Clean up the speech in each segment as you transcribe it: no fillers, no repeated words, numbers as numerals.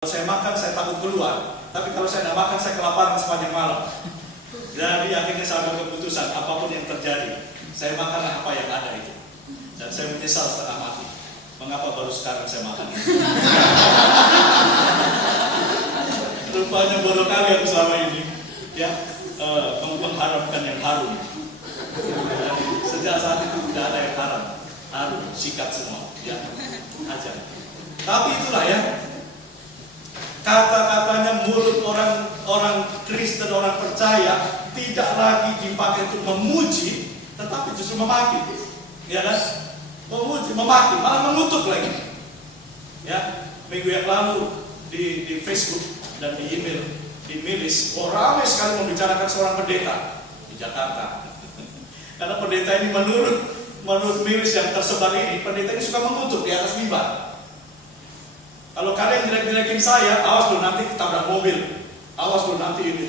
Kalau saya makan, saya takut keluar. Tapi kalau saya tidak makan, saya kelaparan sepanjang malam. Jadi akhirnya saya ambil keputusan, apapun yang terjadi, saya makanlah apa yang ada itu. Dan saya menyesal setengah mati. Mengapa baru sekarang saya makan? Rupanya bodoh kali aku selama ini, ya, mengharapkan yang harum. Sejak saat itu tidak ada yang harum, sikat semua, ya, aja. Tapi itulah ya. Kata-katanya mulut orang Kristen, orang percaya tidak lagi dipakai untuk memuji, tetapi justru memaki, ya kan? Memuji, memaki, malah mengutuk lagi. Ya, minggu yang lalu di Facebook dan di email, di Milis, ramai sekali membicarakan seorang pendeta di Jakarta. Karena pendeta ini menurut Milis yang tersebar ini, pendeta ini suka mengutuk di atas mimbar. Kalau kalian jelek-jelekin saya, awas lu nanti tabrak mobil. Awas lu nanti ini.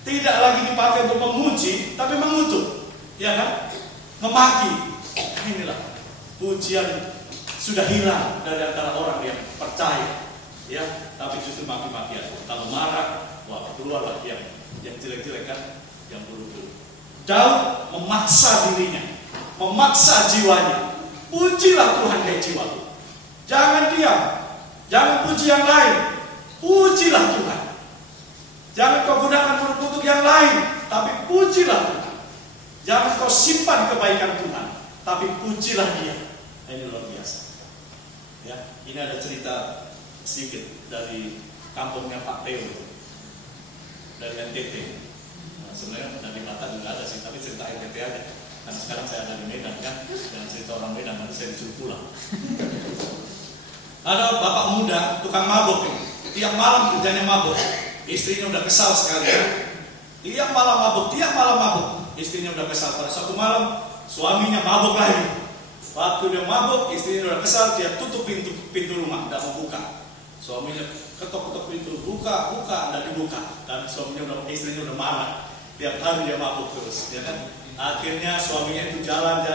Tidak lagi dipakai untuk memuji, tapi mengutuk. Ya kan? Memaki. Inilah pujian sudah hilang dari antara orang yang percaya. Ya, tapi justru maki-makian. Kalau marah, wah keluarlah yang jelek-jelek kan, yang buruk-buruk. Daud memaksa dirinya, memaksa jiwanya. Pujilah Tuhan dari jiwaku. Jangan diam. Jangan puji yang lain. Pujilah Tuhan. Jangan kau gunakan mulut untuk yang lain, tapi pujilah Tuhan. Jangan kau simpan kebaikan Tuhan, tapi pujilah Dia. Ini luar biasa. Ya, ini ada cerita sedikit dari kampungnya Pak Teo dari NTT. Nah, sebenarnya dari Batak juga ada sih, tapi cerita NTT aja. Karena sekarang saya ada di Medan kan, dan cerita orang Medan nanti saya disuruh pulang. Ada bapak muda, tukang mabuk ini. Tiap malam kerjanya mabuk. Istrinya udah kesal sekali. Tiap malam mabuk. Istrinya udah kesal. Pada suatu malam, suaminya mabuk lagi. Waktu dia mabuk, istrinya udah kesal, dia tutup pintu rumah, tidak mau buka. Suaminya ketok-ketok pintu, buka, tidak dibuka. Dan istrinya udah marah. Tiap hari dia mabuk terus, ya kan? Akhirnya suaminya itu jalan, dia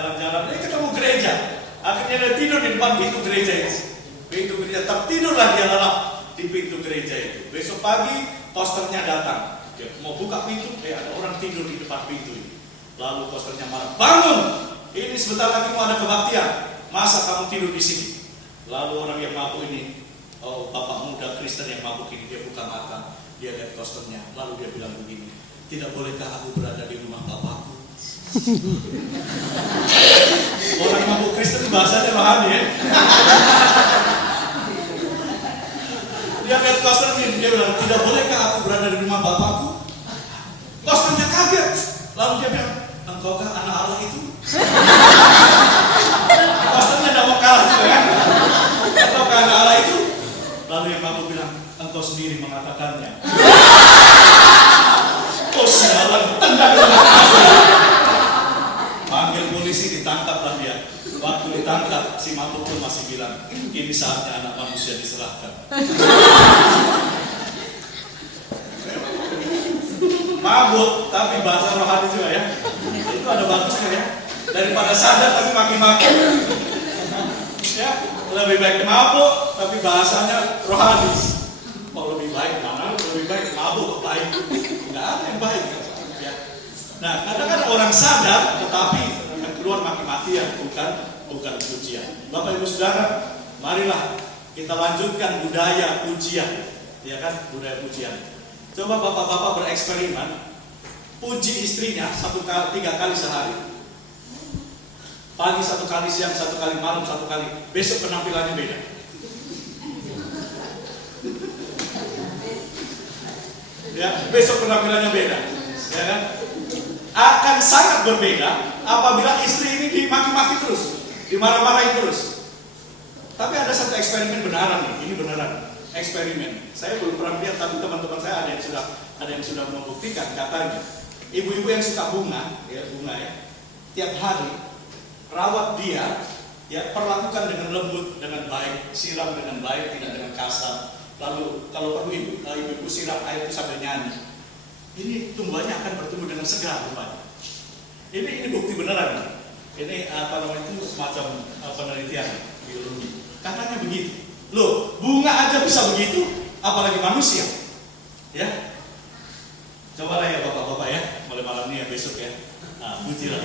ketemu gereja. Akhirnya dia tidur di depan pintu gereja itu. Pintu gereja, tertidurlah dia lelap di pintu gereja itu. Besok pagi posternya datang. Dia mau buka pintu, ada orang tidur di depan pintu ini. Lalu posternya marah, bangun! Ini sebentar lagi mau ada kebaktian. Masa kamu tidur di sini? Lalu orang yang mabuk ini, bapak muda Kristen yang mabuk ini, dia buka mata, dia lihat posternya. Lalu dia bilang begini, tidak bolehkah aku berada di rumah bapakku? Orang mabuk Kristen bahasanya rohani ya. Dia lihat posternya, dia bilang, tidak bolehkah aku berada di rumah bapakku? Posternya kaget. Lalu dia bilang, engkaukah anak Allah itu? Posternya tidak mau kalah juga kan? Engkaukah anak Allah itu? Lalu yang mabuk bilang, engkau sendiri mengatakannya. Oh sialan, tendang. Panggil polisi, ditangkaplah dia. Waktu ditangkap, si mabuk pun masih bilang, ini saatnya anak manusia diserahkan. Mabuk, tapi bahasa rohani juga ya. Itu ada bagusnya ya. Daripada sadar tapi maki-maki. Ya, lebih baik mabuk, tapi bahasanya rohani. Oh lebih baik mana? Lebih baik mabuk baik. Enggak ada yang baik. Ya. Nah, kadang-kadang orang sadar, tetapi yang keluar maki-makian, bukan pujian. Bapak Ibu Saudara, marilah kita lanjutkan budaya pujian, ya kan? Budaya pujian. Coba bapak-bapak bereksperimen, puji istrinya 3 kali sehari. Pagi 1 kali, siang 1 kali, malam 1 kali. Besok penampilannya beda. Ya, besok penampilannya beda, ya kan? Akan sangat berbeda apabila istri ini dimaki-maki terus, dimarah-marahi terus. Tapi ada satu eksperimen benaran nih, ini beneran eksperimen. Saya belum pernah lihat, tapi teman-teman saya ada yang sudah membuktikan. Katanya, ibu-ibu yang suka bunga ya, tiap hari rawat dia, ya perlakukan dengan lembut, dengan baik, siram dengan baik, tidak dengan kasar. Lalu kalau perlu ibu-ibu siram air itu sambil nyanyi. Ini tumbuhannya akan bertumbuh dengan segar rupanya. Ini bukti beneran. Ini itu semacam penelitian biologi. Katanya begitu. Loh, bunga aja bisa begitu, apalagi manusia. Ya. Coba lah ya bapak-bapak ya, mulai malam ini ya besok ya. Nah, pujilah